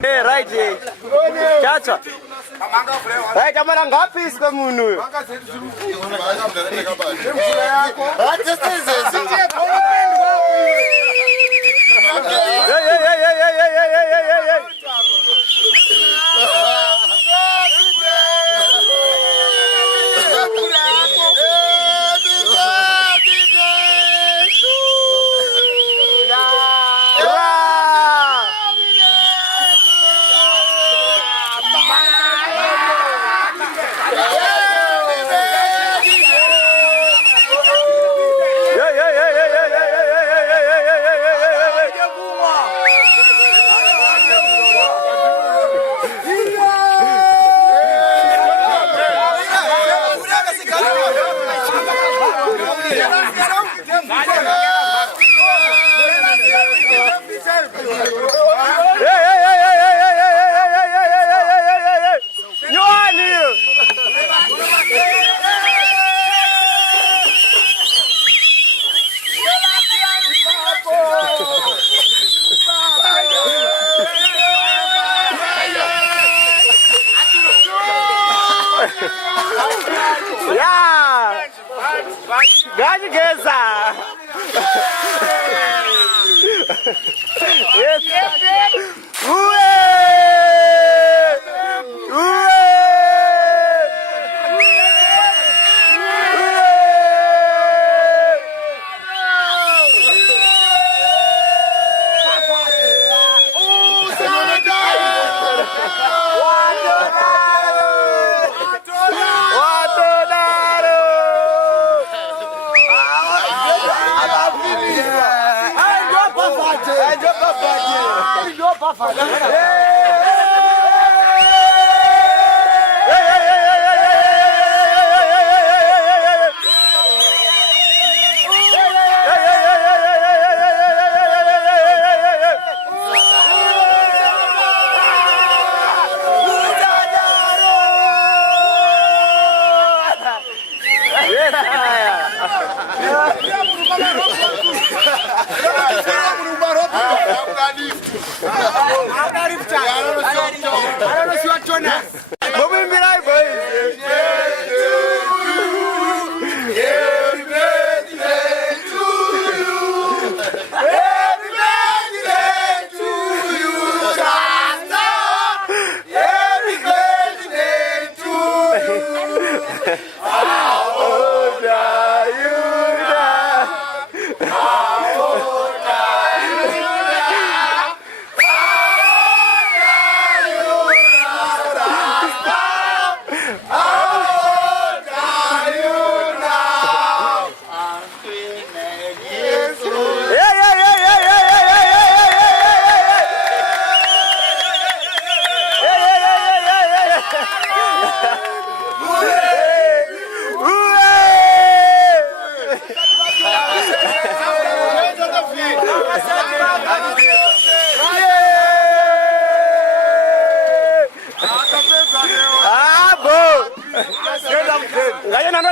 Hey, right. Chacha. Right, amara ngapi isiko munu huyo? Yeah. Gaji geza. Yes.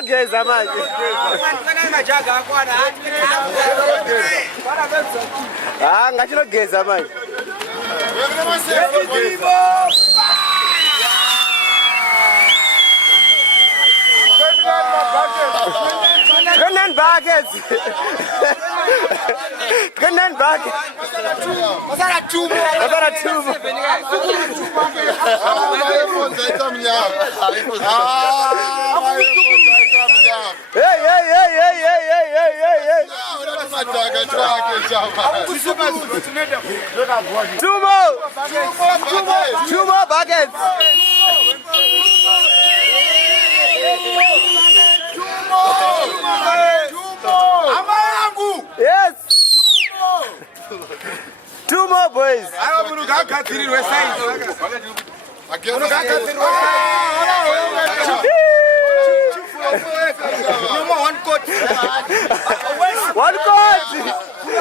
Geza maji. Ngachino geza maji. Kenan buckets. Kenan buckets. Masara chumo. Masara chumo. Hey. Two more buckets. Yes. Two more boys. One coach. One coach.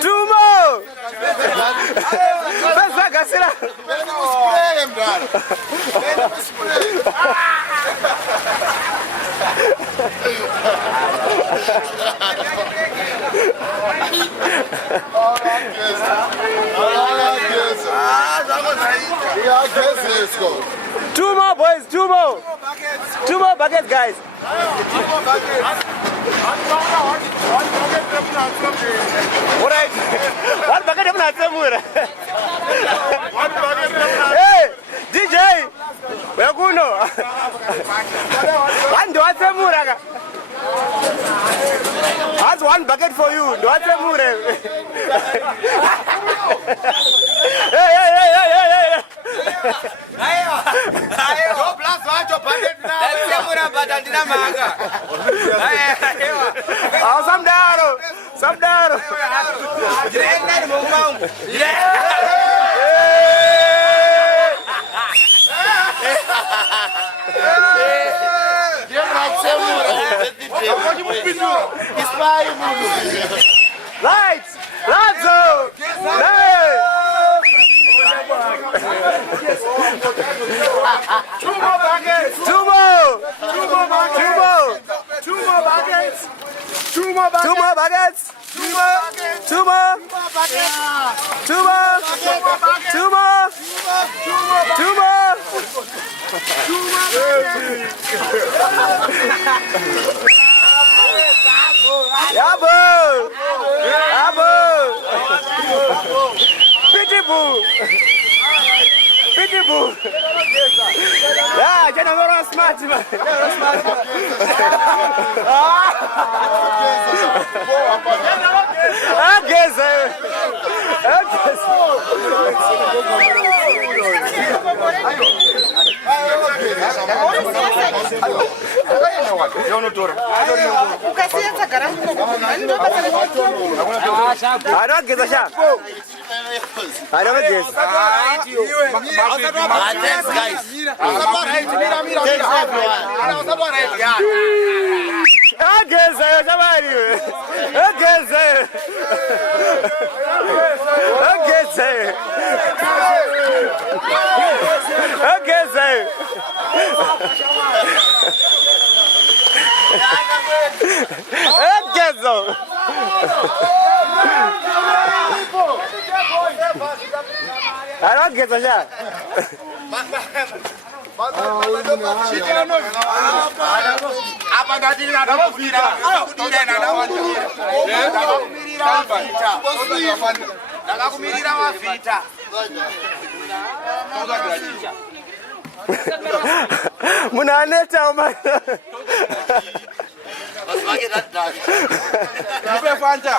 Two more. First back, Gasira. Two more, boys. Two more. Two more buckets, guys. Alright. One bucket of Natamura. Hey, DJ. We're going to. One do Natamura. That's one bucket for you. Do Natamura. Hey. Go plus one to bucket now. Some down. Lights. Two more buckets. Two more buckets. Yabo. Pity boo. Yeah, get a little smart, man. I guess. I don't get a shot. I don't get I don't get a shot. Munaleta umana. Fanta.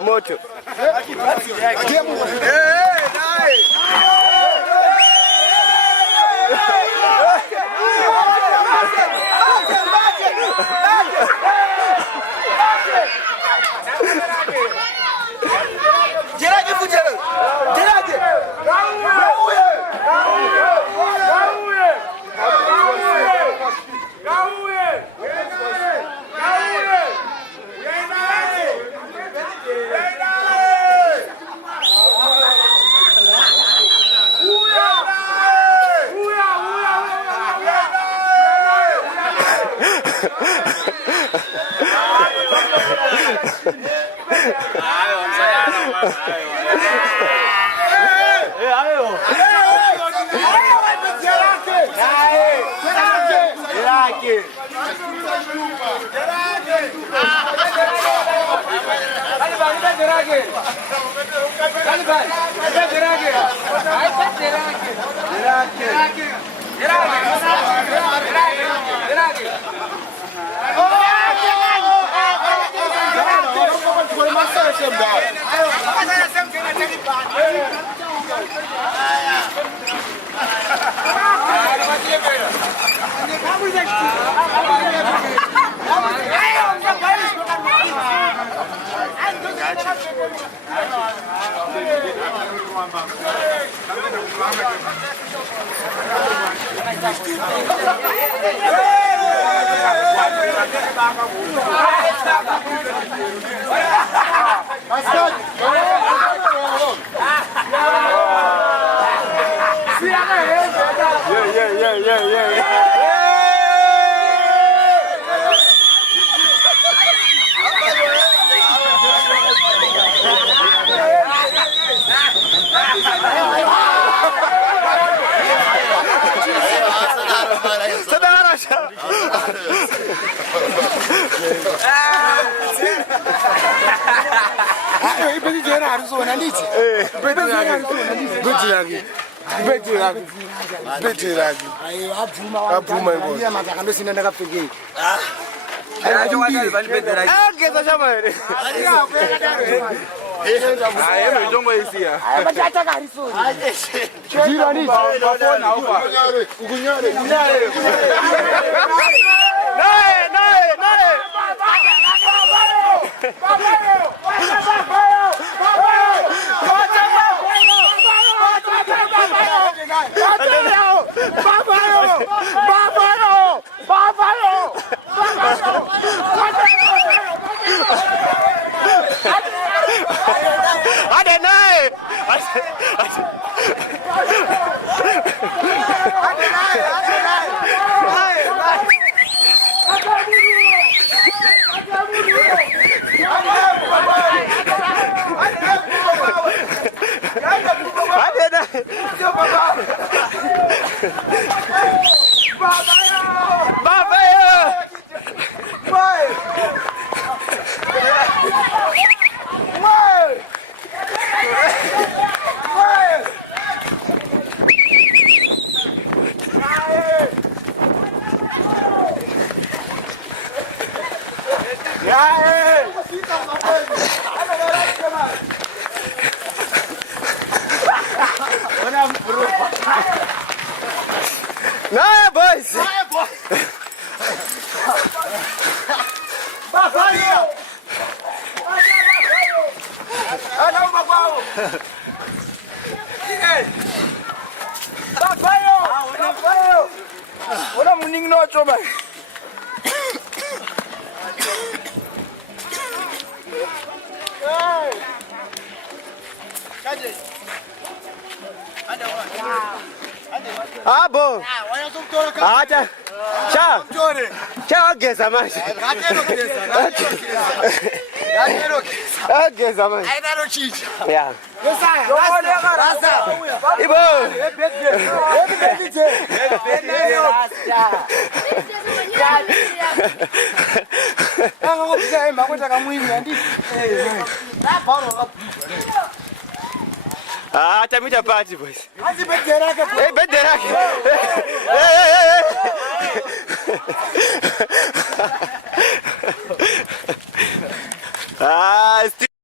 Moto. Abo. Acha. Cha. Cha wageza manje. Ageza manje. Ainda chicha. Yeah. Rasa. Ibo. Ah, tá muita parte, boys. Anzi bederaka. Ei, bederaka. Ah.